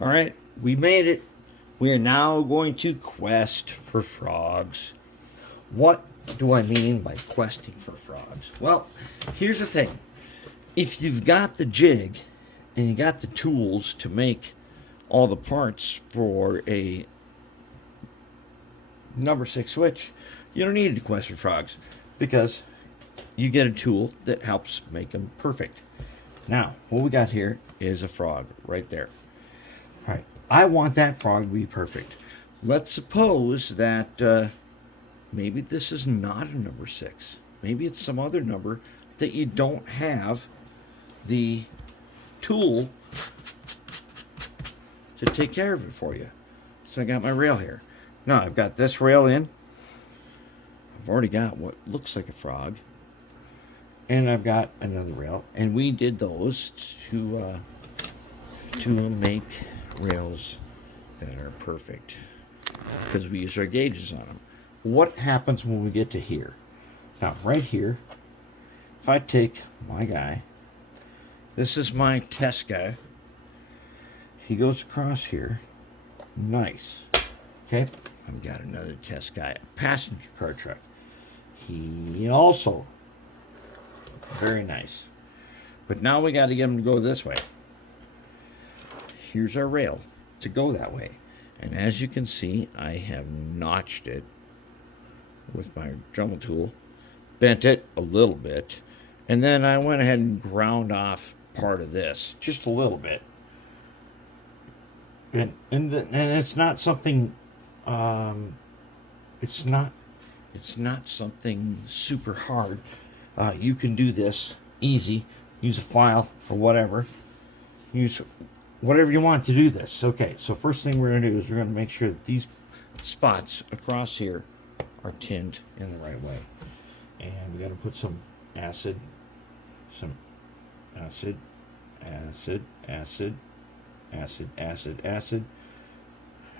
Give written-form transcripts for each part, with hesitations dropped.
All right, we made it. We are now going to quest for frogs. What do I mean by questing for frogs? Well, here's the thing. If you've got the jig and you got the tools to make all the parts for a number 6 switch, you don't need to quest for frogs because you get a tool that helps make them perfect. Now, what we got here is a frog right there. All right, I want that frog to be perfect. Let's suppose that maybe this is not a number 6. Maybe it's some other number that you don't have the tool to take care of it for you. So I got my rail here. Now I've got this rail in. I've already got what looks like a frog. And I've got another rail. And we did those to make rails that are perfect because we use our gauges on them. What happens when we get to here? Now, right here, if I take my guy, this is my test guy. He goes across here. Nice. Okay. I've got another test guy, a passenger car truck. He also very nice. But now we got to get him to go this way. Here's our rail to go that way. And as you can see, I have notched it with my Dremel tool, bent it a little bit, and then I went ahead and ground off part of this, just a little bit. And it's not something, it's not something super hard. You can do this easy. Use a file or whatever. Use whatever you want to do this. Okay, so first thing we're going to do is we're going to make sure that these spots across here are tinned in the right way. And we got to put some acid, acid. All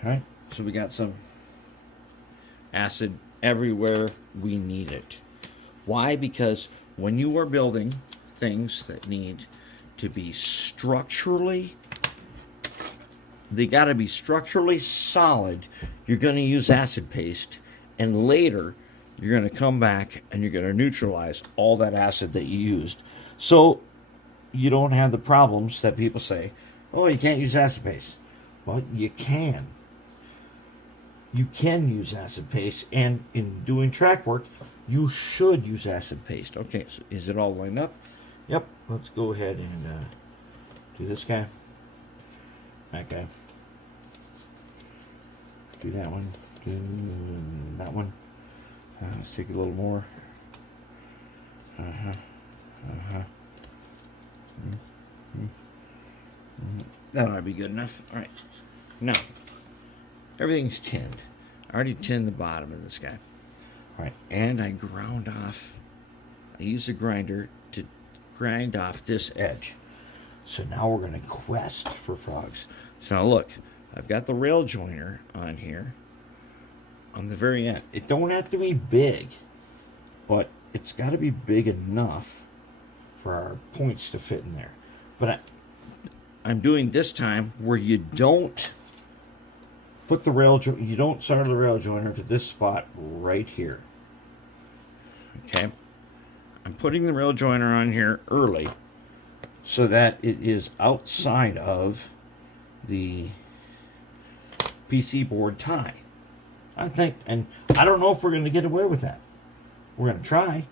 right, so we got some acid everywhere we need it. Why? Because when you are building things that need to be structurally, they got to be structurally solid, you're going to use acid paste, and later you're going to come back and you're going to neutralize all that acid that you used. So you don't have the problems that people say, oh, you can't use acid paste. Well, you can. You can use acid paste, and in doing track work, you should use acid paste. Okay, so is it all lined up? Yep, let's go ahead and do this guy, that guy, do that one, do that one. Let's take a little more. That ought to be good enough. All right, now everything's tinned. I already tinned the bottom of this guy. All right, and I ground off. I use a grinder to grind off this edge. So now we're going to quest for frogs. So now look, I've got the rail joiner on here on the very end. It don't have to be big, but it's got to be big enough for our points to fit in there. But I'm doing this time where you don't put the rail, you don't solder the rail joiner to this spot right here. Okay, I'm putting the rail joiner on here early so that it is outside of the PC board tie. I think, and I don't know if we're going to get away with that. We're going to try,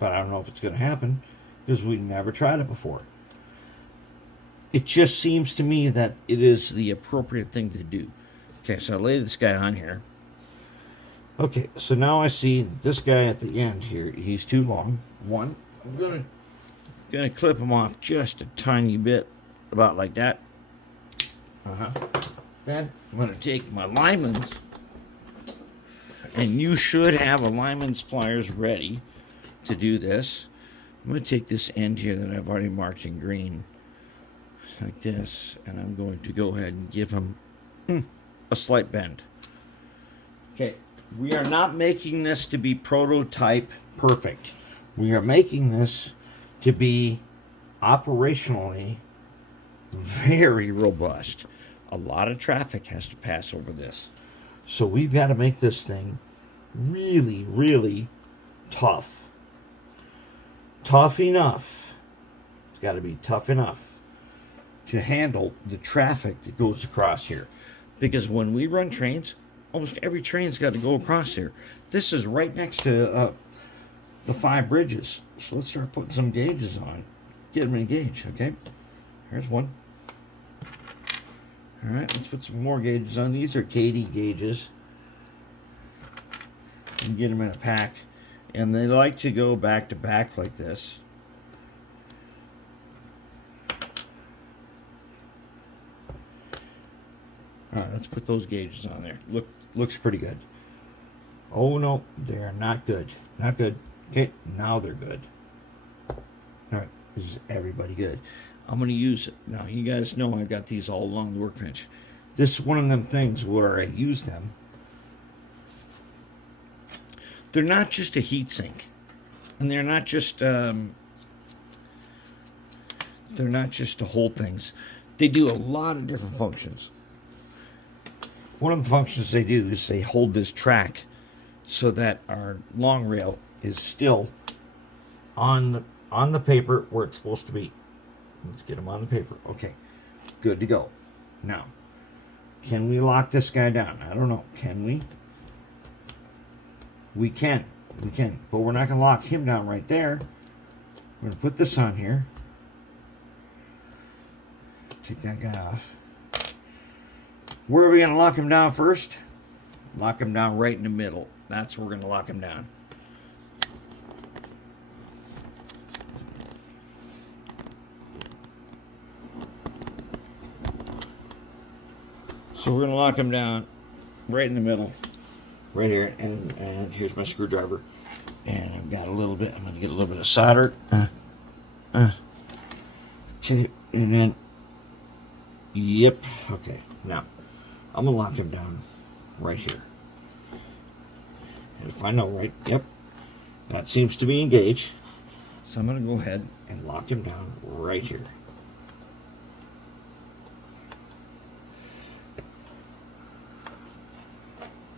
but I don't know if it's going to happen because we never tried it before. It just seems to me that it is the appropriate thing to do. Okay, so I lay this guy on here. Okay, so now I see this guy at the end here, he's too long. One, I'm gonna clip him off just a tiny bit, about like that. Then I'm gonna take my lineman's, and you should have a lineman's pliers ready to do this. I'm gonna take this end here that I've already marked in green, like this, and I'm going to go ahead and give him a slight bend. Okay, we are not making this to be prototype perfect. We are making this to be operationally very robust. a lot of traffic has to pass over this. So we've got to make this thing really, really tough. Tough enough. It's got to be tough enough to handle the traffic that goes across here. Because when we run trains, almost every train's got to go across here. This is right next to the 5 bridges. So let's start putting some gauges on. Get them engaged, okay? Here's one. All right, let's put some more gauges on. These are Katie gauges. And get them in a pack. And they like to go back to back like this. All right, let's put those gauges on there. Looks pretty good. Oh no, they are not good. Not good. Okay, now they're good. All right, is everybody good? I'm going to use it. Now, you guys know I've got these all along the workbench. This is one of them things where I use them. They're not just a heat sink. And they're not just to hold things. They do a lot of different functions. One of the functions they do is they hold this track so that our long rail is still on the paper where it's supposed to be. Let's get them on the paper. Okay, good to go. Now, can we lock this guy down? I don't know. Can we? We can. We can. But we're not going to lock him down right there. We're going to put this on here. Take that guy off. Where are we going to lock him down first? Lock him down right in the middle. That's where we're going to lock him down. So we're going to lock him down right in the middle. Right here. And here's my screwdriver. And I've got a little bit. I'm going to get a little bit of solder. Okay. And then. Yep. Okay. Now. I'm going to lock him down right here. And if I know right, yep, that seems to be engaged. So I'm going to go ahead and lock him down right here.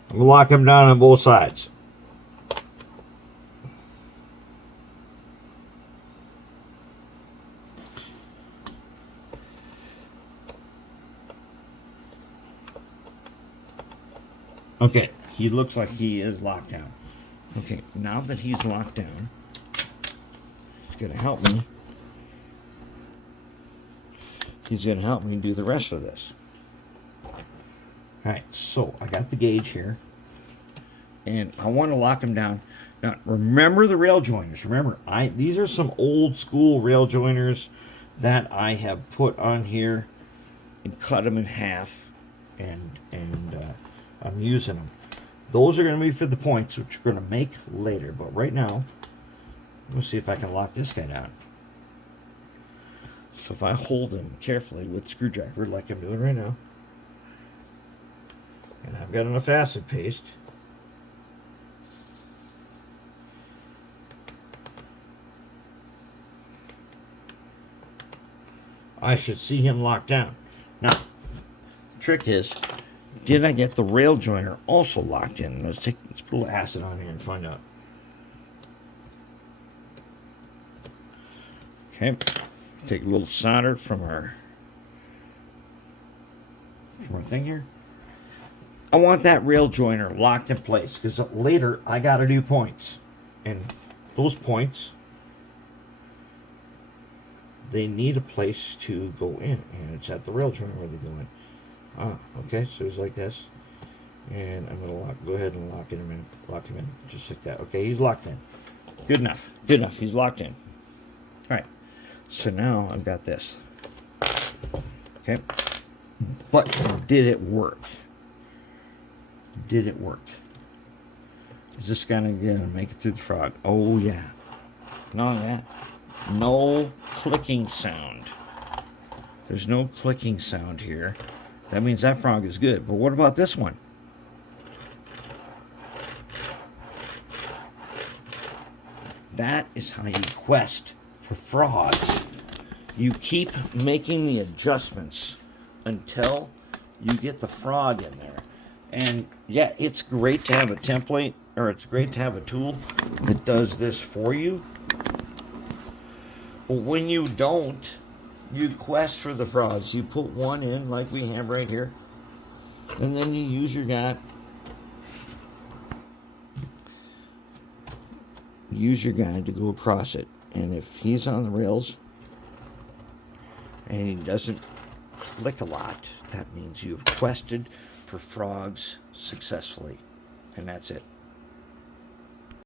I'm going to lock him down on both sides. Okay, he looks like he is locked down. Okay, now that he's locked down, he's going to help me. He's going to help me do the rest of this. Alright, so I got the gauge here. And I want to lock him down. Now, remember the rail joiners. Remember, these are some old school rail joiners that I have put on here and cut them in half. And I'm using them. Those are going to be for the points, which we're going to make later. But right now, let's see if I can lock this guy down. So if I hold him carefully with the screwdriver, like I'm doing right now, and I've got enough acid paste, I should see him locked down. Now, the trick is, did I get the rail joiner also locked in? Let's put a little acid on here and find out. Okay, take a little solder from our thing here. I want that rail joiner locked in place because later I got to do points, and those points, they need a place to go in, and it's at the rail joiner where they go in. Okay, so it's like this, and I'm gonna go ahead and lock him in, just like that. Okay, he's locked in. Good enough. Good enough. He's locked in. All right. So now I've got this. Okay. But did it work? Did it work? Is this gonna make it through the frog? Oh yeah. No clicking sound. There's no clicking sound here. That means that frog is good. But what about this one? That is how you quest for frogs. You keep making the adjustments until you get the frog in there. And yeah, it's great to have a template, or it's great to have a tool that does this for you. But when you don't, you quest for the frogs. You put one in like we have right here, and then you use your guide. Use your guide to go across it. And if he's on the rails and he doesn't click a lot, that means you've quested for frogs successfully. And that's it.